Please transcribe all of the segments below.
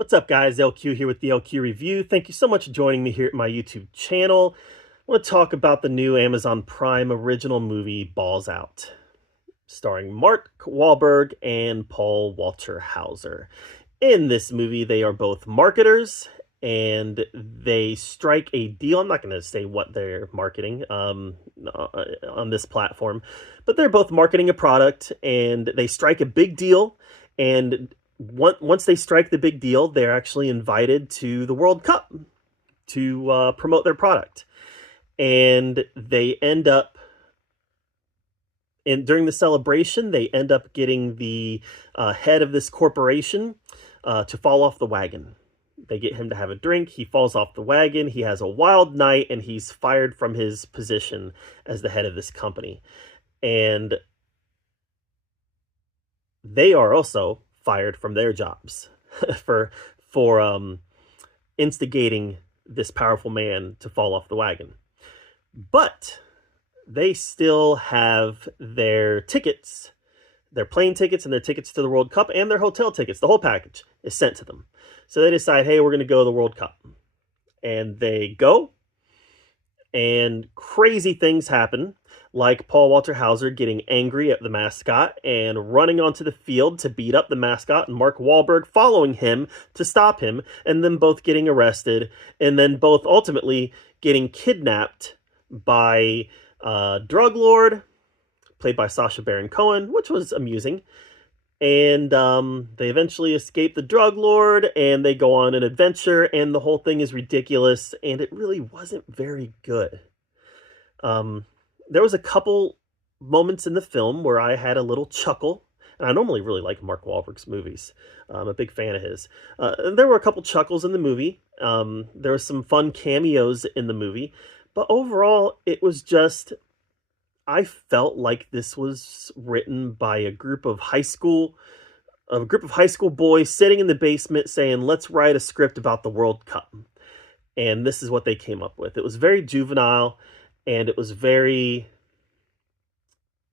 What's up, guys? LQ here with the LQ Review. Thank you so much for joining me here at my YouTube channel. I want to talk about the new Amazon Prime original movie, Balls Out, starring Mark Wahlberg and Paul Walter Hauser. In this movie, they are both marketers, and they strike a deal. I'm not going to say what they're marketing on this platform, but they're both marketing a product, and they strike a big deal, and once they strike the big deal, they're actually invited to the World Cup to promote their product. And they end up, and during the celebration, they end up getting the head of this corporation to fall off the wagon. They get him to have a drink. He falls off the wagon. He has a wild night, and he's fired from his position as the head of this company. And they are also fired from their jobs for instigating this powerful man to fall off the wagon. But they still have their tickets, their plane tickets and their tickets to the World Cup and their hotel tickets. The whole package is sent to them. So they decide, hey, we're going to go to the World Cup. And they go, and crazy things happen, like Paul Walter Hauser getting angry at the mascot and running onto the field to beat up the mascot, and Mark Wahlberg following him to stop him, and then both getting arrested, and then both ultimately getting kidnapped by a drug lord, played by Sacha Baron Cohen, which was amusing. And they eventually escape the drug lord, and they go on an adventure, and the whole thing is ridiculous, and it really wasn't very good. There was a couple moments in the film where I had a little chuckle, and I normally really like Mark Wahlberg's movies. I'm a big fan of his. There were a couple chuckles in the movie. There were some fun cameos in the movie, but overall, it was just, I felt like this was written by a group of high school boys sitting in the basement saying, let's write a script about the World Cup. And this is what they came up with. It was very juvenile, and it was very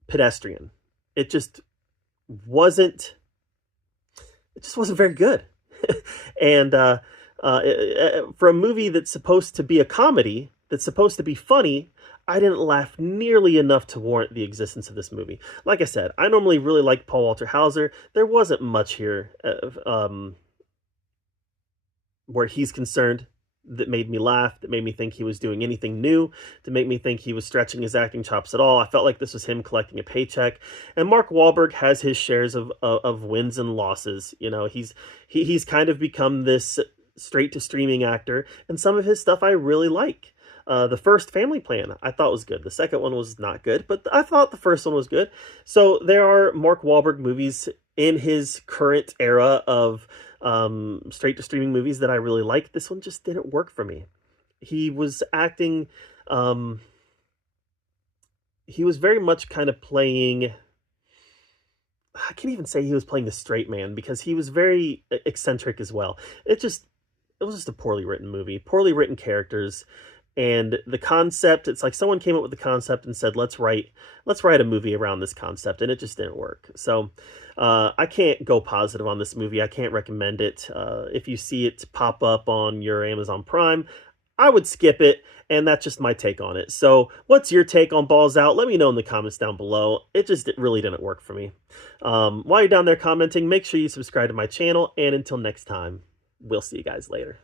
pedestrian. It just wasn't very good. And for a movie that's supposed to be a comedy, that's supposed to be funny, I didn't laugh nearly enough to warrant the existence of this movie. Like I said, I normally really like Paul Walter Hauser. There wasn't much here where he's concerned that made me laugh, that made me think he was doing anything new, to make me think he was stretching his acting chops at all. I felt like this was him collecting a paycheck. And Mark Wahlberg has his shares of wins and losses. You know, he's kind of become this straight to streaming actor, and some of his stuff I really like. The first Family Plan I thought was good. The second one was not good, but I thought the first one was good. So there are Mark Wahlberg movies in his current era of straight to streaming movies that I really like. This one just didn't work for me. He was acting, he was very much kind of playing, I can't even say he was playing the straight man, because he was very eccentric as well. It was just a poorly written movie, poorly written characters. And the concept, it's like someone came up with the concept and said, let's write a movie around this concept, and it just didn't work. So I can't go positive on this movie. I can't recommend it. If you see it pop up on your Amazon Prime, I would skip it, and that's just my take on it. So what's your take on Balls Out? Let me know in the comments down below. It really didn't work for me. While you're down there commenting, make sure you subscribe to my channel, and until next time, we'll see you guys later.